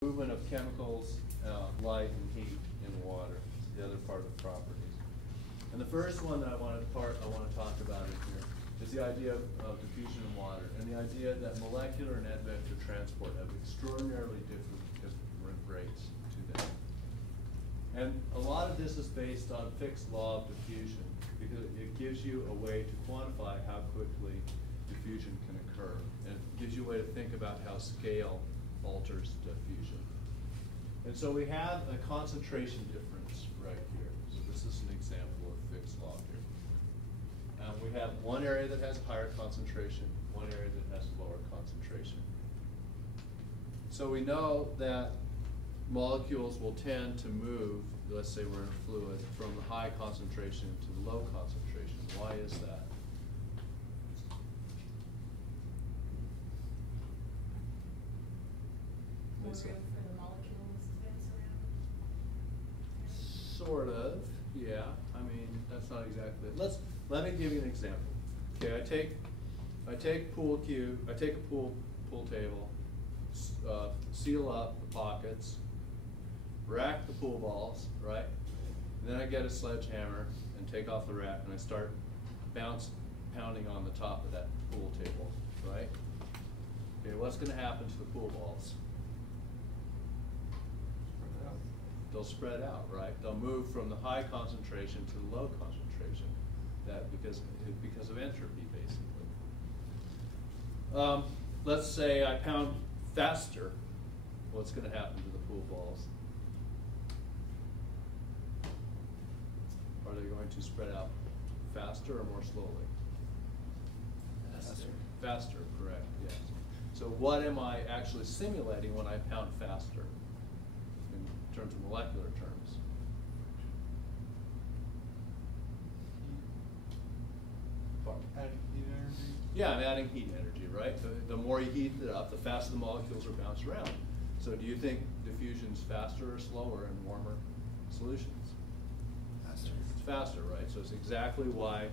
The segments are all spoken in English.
movement of chemicals, light, and heat in water. It's the other part of the properties. And the first one that I want to talk about in here is the idea of diffusion in water, and the idea that molecular and advective transport have extraordinarily different rates to them. And a lot of this is based on fixed law of diffusion, because it gives you a way to quantify how quickly diffusion can occur, and it gives you a way to think about how scale alters diffusion. And so we have a concentration difference right here. So this is an example of fixed law here. We have one area that has a higher concentration, one area that has a lower concentration. So we know that molecules will tend to move, let's say we're in a fluid, from the high concentration to the low concentration. Why is that? More room for the molecules to dance around? Sort of, yeah. I mean, that's not exactly it. Let me give you an example. Okay, I take a pool table, seal up the pockets, rack the pool balls, right? And then I get a sledgehammer and take off the rack and I start pounding on the top of that pool table, right? Okay, what's going to happen to the pool balls? They'll spread out, right? They'll move from the high concentration to the low concentration. That because of entropy, basically. Let's say I pound faster. What's going to happen to the pool balls? Are they going to spread out faster or more slowly? Faster. Faster, correct, yes. So what am I actually simulating when I pound faster in terms of molecular terms? Adding heat energy? Yeah, I'm adding heat energy, right? The more you heat it up, the faster the molecules are bounced around. So do you think diffusion's faster or slower in warmer solutions? Faster. It's faster, right? So it's exactly why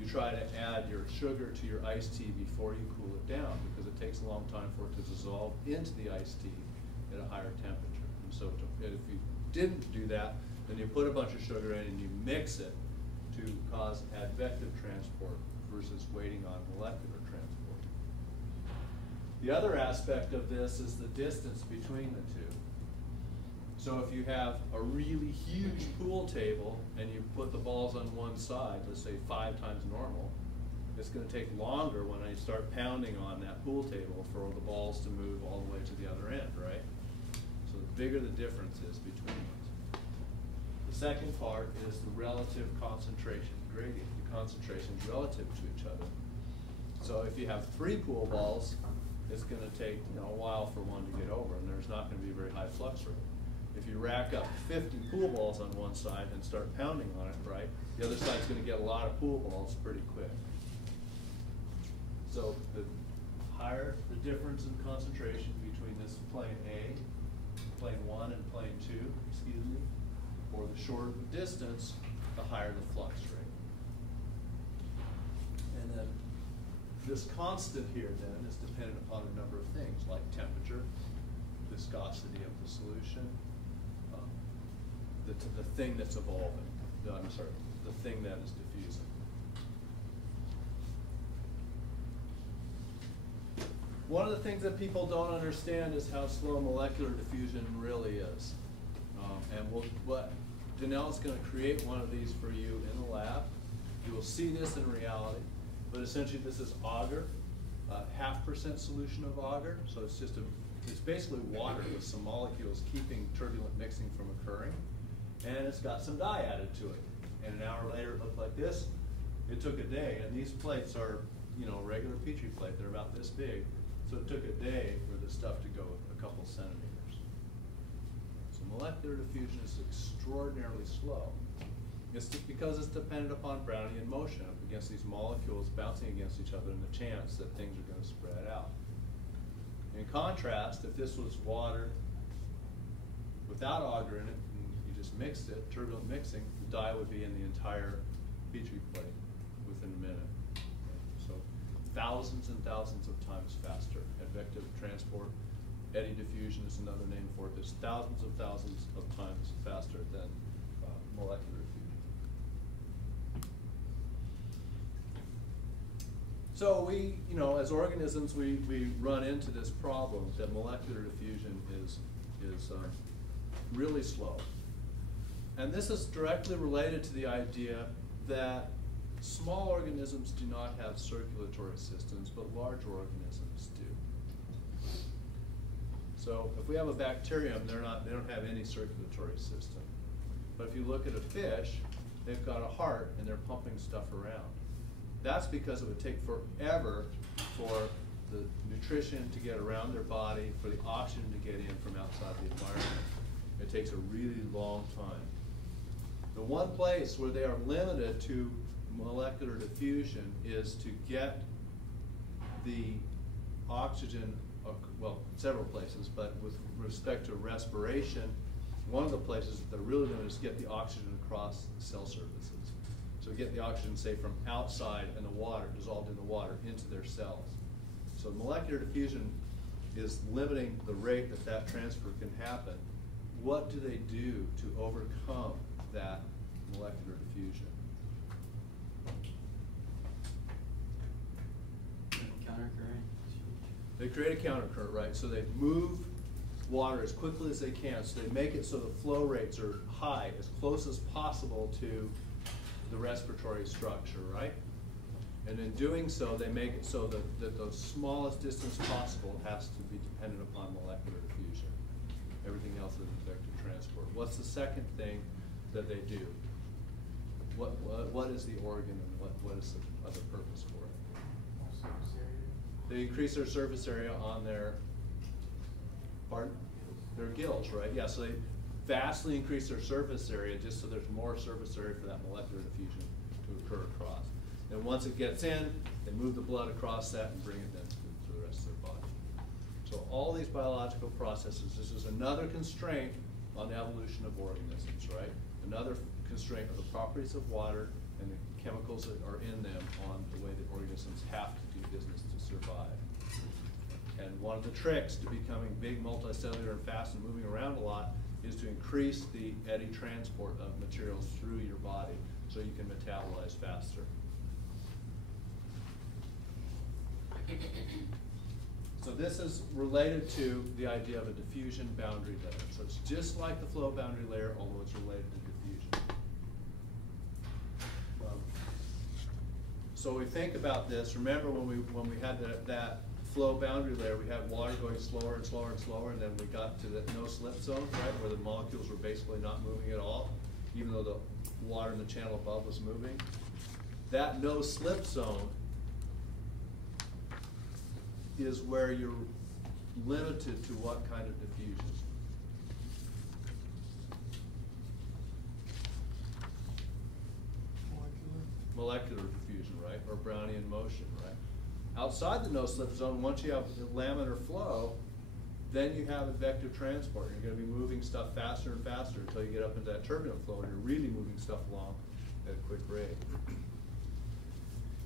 you try to add your sugar to your iced tea before you cool it down, because it takes a long time for it to dissolve into the iced tea at a higher temperature. And so if you didn't do that, then you put a bunch of sugar in and you mix it to cause advective transport versus waiting on molecular transport. The other aspect of this is the distance between the two. So if you have a really huge pool table and you put the balls on one side, let's say 5 times normal, it's going to take longer when I start pounding on that pool table for the balls to move all the way to the other end, right? So the bigger the difference is between those. The second part is the relative concentration gradient. The concentrations relative to each other. So if you have 3 pool balls, it's going to take a while for one to get over, and there's not going to be a very high flux rate. If you rack up 50 pool balls on one side and start pounding on it, right, the other side's going to get a lot of pool balls pretty quick. So the higher the difference in concentration between this plane A, plane 1, and plane 2, excuse me, or the shorter the distance, the higher the flux rate. And then this constant here then is dependent upon a number of things like temperature, viscosity of the solution, the thing that's evolving, the thing that is diffusing. One of the things that people don't understand is how slow molecular diffusion really is. And Danelle's going to create one of these for you in the lab. You will see this in reality, but essentially this is agar, 0.5% solution of agar. So it's basically water with some molecules keeping turbulent mixing from occurring, and it's got some dye added to it. And an hour later, it looked like this. It took a day, and these plates are, a regular Petri plate. They're about this big, so it took a day for the stuff to go a couple centimeters. Molecular diffusion is extraordinarily slow. It's because it's dependent upon Brownian motion against these molecules bouncing against each other and the chance that things are going to spread out. In contrast, if this was water without agar in it, and you just mixed it, turbulent mixing, the dye would be in the entire Petri plate within a minute. So thousands and thousands of times faster. Advective transport eddy diffusion is another name for it. It's thousands of times faster than molecular diffusion. So we, as organisms, we run into this problem that molecular diffusion is really slow. And this is directly related to the idea that small organisms do not have circulatory systems, but larger organisms do. So if we have a bacterium, they don't have any circulatory system. But if you look at a fish, they've got a heart and they're pumping stuff around. That's because it would take forever for the nutrition to get around their body, for the oxygen to get in from outside the environment. It takes a really long time. The one place where they are limited to molecular diffusion is to get the oxygen, well, several places, but with respect to respiration, one of the places that they're really limited is to get the oxygen across cell surfaces. So get the oxygen, say, from outside and the water, dissolved in the water, into their cells. So molecular diffusion is limiting the rate that that transfer can happen. What do they do to overcome that molecular diffusion? Countercurrent. They create a countercurrent, right? So they move water as quickly as they can. So they make it so the flow rates are high, as close as possible to the respiratory structure, right? And in doing so, they make it so that the smallest distance possible has to be dependent upon molecular diffusion. Everything else is vector transport. What's the second thing that they do? What is the organ, and what is the other purpose for it? They increase their surface area on their, pardon? Their gills, right? Yeah, so they vastly increase their surface area just so there's more surface area for that molecular diffusion to occur across. Then once it gets in, they move the blood across that and bring it then to the rest of their body. So all these biological processes, this is another constraint on the evolution of organisms, right? Another constraint of the properties of water and the chemicals that are in them on the way that organisms have to do business to survive. And one of the tricks to becoming big, multicellular, and fast and moving around a lot is to increase the eddy transport of materials through your body so you can metabolize faster. So this is related to the idea of a diffusion boundary layer. So it's just like the flow boundary layer, although it's related to diffusion. So we think about this. Remember when we had that flow boundary layer, we had water going slower and slower and slower, and then we got to the no slip zone, right, where the molecules were basically not moving at all, even though the water in the channel above was moving. That no slip zone is where you're limited to what kind of diffusion? Molecular diffusion, right? Or Brownian motion, right? Outside the no-slip zone, once you have the laminar flow, then you have advective transport. You're going to be moving stuff faster and faster until you get up into that turbulent flow, and you're really moving stuff along at a quick rate.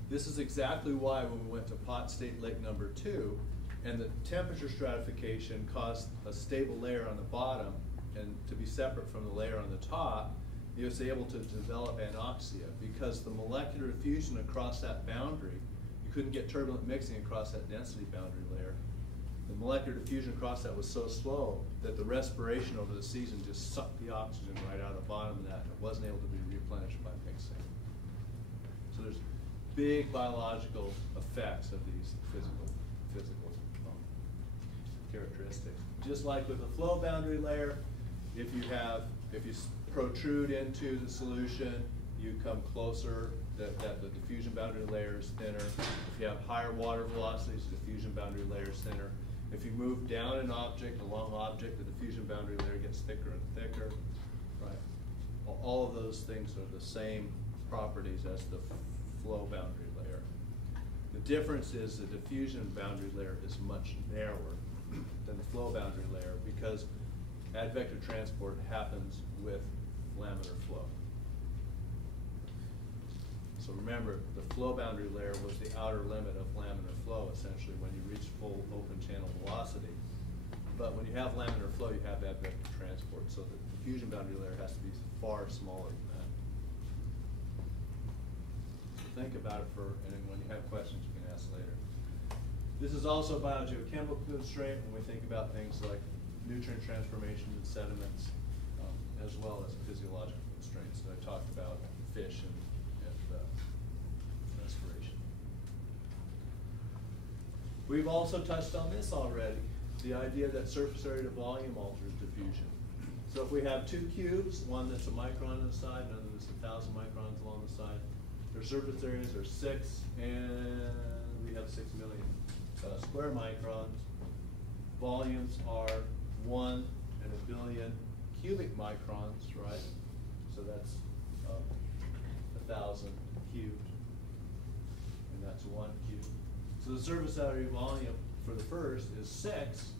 This is exactly why when we went to pot state lake number 2, and the temperature stratification caused a stable layer on the bottom and to be separate from the layer on the top, it was able to develop anoxia because the molecular diffusion across that boundary, you couldn't get turbulent mixing across that density boundary layer. The molecular diffusion across that was so slow that the respiration over the season just sucked the oxygen right out of the bottom of that, and it wasn't able to be replenished by mixing. So there's big biological effects of these physical characteristics. Just like with the flow boundary layer, if you protrude into the solution, you come closer, that the diffusion boundary layer is thinner. If you have higher water velocities, the diffusion boundary layer is thinner. If you move down an object, a long object, the diffusion boundary layer gets thicker and thicker, right? All of those things are the same properties as the flow boundary layer. The difference is the diffusion boundary layer is much narrower than the flow boundary layer because advective transport happens with laminar flow. So remember, the flow boundary layer was the outer limit of laminar flow, essentially, when you reach full open channel velocity. But when you have laminar flow, you have that vector transport, so the diffusion boundary layer has to be far smaller than that. So think about it and then when you have questions, you can ask later. This is also a biogeochemical constraint when we think about things like nutrient transformation in sediments, as well as physiological constraints that I talked about, fish and respiration. We've also touched on this already, the idea that surface area to volume alters diffusion. So if we have two cubes, one that's a micron on the side, another that's 1,000 microns along the side, their surface areas are 6, and we have 6 million square microns. Volumes are 1 in a billion cubic microns, right? So that's 1,000 cubed, and that's 1 cube. So the surface area volume for the first is 6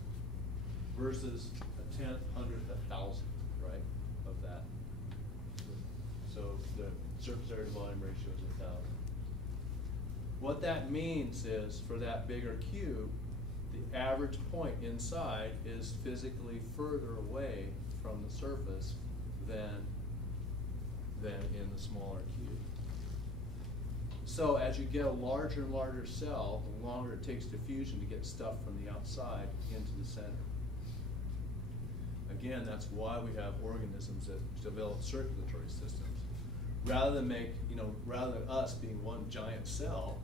versus a 10th, 100th, 1,000, right, of that. So the surface area to volume ratio is 1,000. What that means is for that bigger cube, the average point inside is physically further away from the surface than in the smaller cube. So as you get a larger and larger cell, the longer it takes diffusion to get stuff from the outside into the center. Again, that's why we have organisms that develop circulatory systems. Rather than us being one giant cell,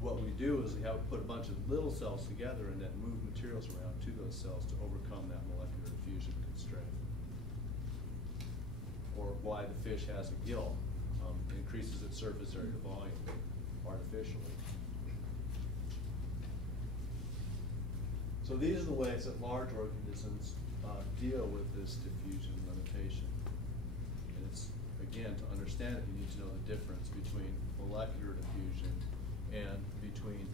what we do is we have put a bunch of little cells together and then move materials around to those cells to overcome that molecular diffusion constraint. Or why the fish has a gill, increases its surface area to volume artificially. So these are the ways that large organisms deal with this diffusion limitation. And it's, again, to understand it, you need to know the difference between molecular diffusion and between